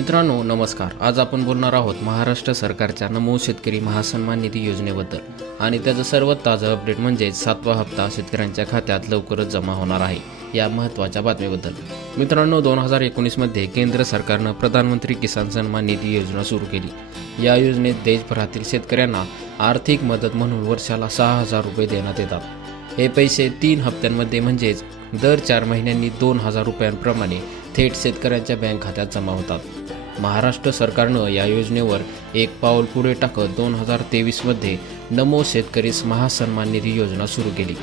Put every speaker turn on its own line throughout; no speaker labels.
मित्रांनो नमस्कार. आज आपण बोलणार आहोत महाराष्ट्र सरकारच्या नमो शेतकरी महासन्मान निधी योजनेबद्दल. आणि त्याचं सर्वात ताजं अपडेट म्हणजेच सातवा हप्ता शेतकऱ्यांच्या खात्यात लवकरच जमा होणार आहे या महत्त्वाच्या बातमीबद्दल. मित्रांनो दोन हजार एकोणीसमध्ये केंद्र सरकारनं प्रधानमंत्री किसान सन्मान निधी योजना सुरू केली. या योजनेत देशभरातील शेतकऱ्यांना आर्थिक मदत म्हणून वर्षाला सहा हजार रुपये देण्यात येतात. हे पैसे तीन हप्त्यांमध्ये म्हणजेच दर चार महिन्यांनी दोन हजार रुपयांप्रमाणे थेट शेतकऱ्यांच्या बँक खात्यात जमा होतात. महाराष्ट्र सरकारनं या योजनेवर एक पाऊल पुढे टाकत दोन हजार तेवीसमध्ये नमो शेतकरी महासन्मान निधी योजना सुरू केली.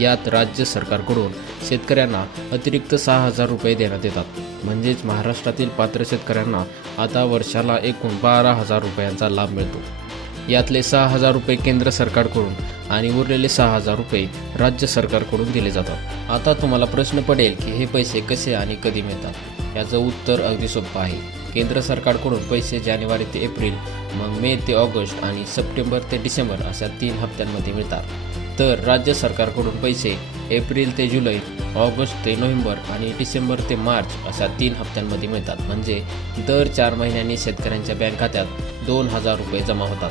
यात राज्य सरकारकडून शेतकऱ्यांना अतिरिक्त सहा हजार रुपये देण्यात येतात. म्हणजेच महाराष्ट्रातील पात्र शेतकऱ्यांना आता वर्षाला एकूण बारा हजार रुपयांचा लाभ मिळतो. यातले सहा हजार रुपये केंद्र सरकारकडून आणि उरलेले सहा हजार रुपये राज्य सरकारकडून दिले जातात. आता तुम्हाला प्रश्न पडेल की हे पैसे कसे आणि कधी मिळतात? याचं उत्तर अगदी सोपं आहे. केंद्र सरकारकडून पैसे जानेवारी ते एप्रिल मग मे ते ऑगस्ट आणि सप्टेंबर ते डिसेंबर अशा तीन हप्त्यांमध्ये मिळतात. तर राज्य सरकारकडून पैसे एप्रिल ते जुलै ऑगस्ट ते नोव्हेंबर आणि डिसेंबर ते मार्च अशा तीन हप्त्यांमध्ये मिळतात. म्हणजे दर चार महिन्यांनी शेतकऱ्यांच्या बँक खात्यात दोन हजार रुपये जमा होतात.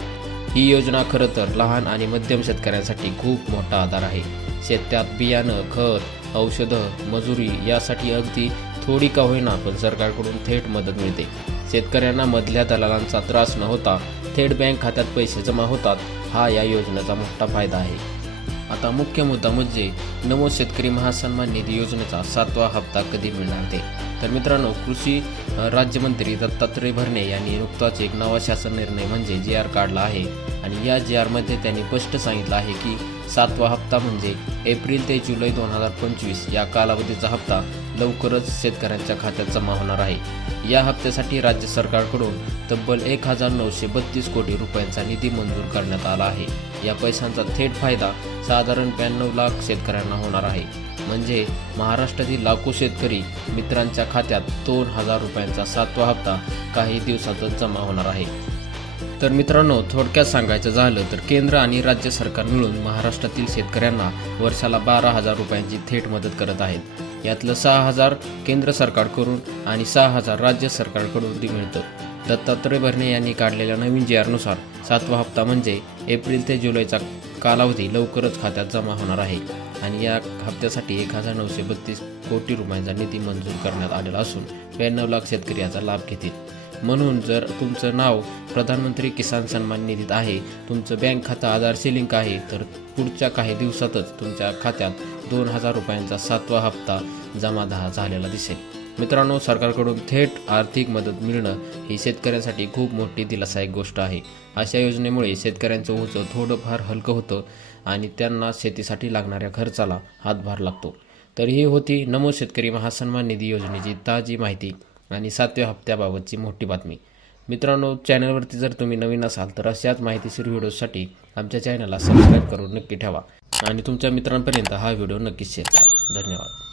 ही योजना खरं तर लहान आणि मध्यम शेतकऱ्यांसाठी खूप मोठा आधार आहे. शेतात बियाणं खत औषधं मजुरी यासाठी अगदी थोडी का होईना पण सरकारकडून थेट मदत मिळते. शेतकऱ्यांना मधल्या दलालांचा त्रास न होता थेट बँक खात्यात पैसे जमा होतात हा या योजनेचा मोठा फायदा आहे. आता मुख्य मुद्दा म्हणजे नमो शेतकरी महासन्मान निधी योजनेचा सातवा हप्ता कधी मिळणार ते? तर मित्रांनो कृषी राज्यमंत्री दत्तात्रय भरणे यांनी नुकताच एक नवा शासन निर्णय म्हणजे जी आर काढला आहे. आणि या जी आरमध्ये त्यांनी स्पष्ट सांगितलं आहे की सातवा हप्ता म्हणजे एप्रिल ते जुलै दोन हजार पंचवीस या कालावधीचा हप्ता लवकरच शेतकऱ्यांच्या खात्यात जमा होणार आहे. या हप्त्यासाठी राज्य सरकारकडून तब्बल एक हजार नऊशे बत्तीस कोटी रुपयांचा निधी मंजूर करण्यात आला आहे. या पैशांचा थेट फायदा साधारण ब्याण्णव लाख शेतकऱ्यांना होणार आहे. म्हणजे महाराष्ट्रातील लाखो शेतकरी मित्रांच्या खात्यात दोन हजार रुपयांचा सातवा हप्ता काही दिवसातच जमा होणार आहे. तर मित्रांनो थोडक्यात सांगायचं झालं तर केंद्र आणि राज्य सरकार मिळून महाराष्ट्रातील शेतकऱ्यांना वर्षाला बारा हजार रुपयांची थेट मदत करत आहेत. यातलं सहा हजार केंद्र सरकारकडून आणि सहा हजार राज्य सरकारकडून ती मिळतं. दत्तात्रय भरणे यांनी काढलेल्या नवीन जी आरनुसार सातवा हप्ता म्हणजे एप्रिल ते जुलैचा कालावधी लवकरच खात्यात जमा होणार आहे आणि या हप्त्यासाठी एक हजार नऊशे बत्तीस कोटी रुपयांचा निधी मंजूर करण्यात आलेला असून ब्याण्णव लाख शेतकरी याचा लाभ घेतील. म्हणून जर तुमचं नाव प्रधानमंत्री किसान सन्मान निधीत आहे तुमचं बँक खातं आधारशी लिंक आहे तर पुढच्या काही दिवसातच तुमच्या खात्यात दोन हजार रुपयांचा सातवा हप्ता जमा दहा झालेला दिसेल. मित्रांनो सरकारकडून थेट आर्थिक मदत मिळणं ही शेतकऱ्यांसाठी खूप मोठी दिलासायक गोष्ट आहे. अशा योजनेमुळे शेतकऱ्यांचं ओझं थोडंफार हलकं होतं आणि त्यांना शेतीसाठी लागणाऱ्या खर्चाला हातभार लागतो. तर ही होती नमो शेतकरी महासन्मान निधी योजनेची ताजी माहिती. आणि सातव्या हप्त्याबाबतची मोठी बातमी. मित्रांनो चॅनलवरती जर तुम्ही नवीन असाल तर अशाच माहितीशीर व्हिडिओसाठी आमच्या चॅनलला सबस्क्राईब करून नक्की ठेवा. आणि तुमच्या मित्रांपर्यंत हा व्हिडिओ नक्कीच शेअर करा. धन्यवाद.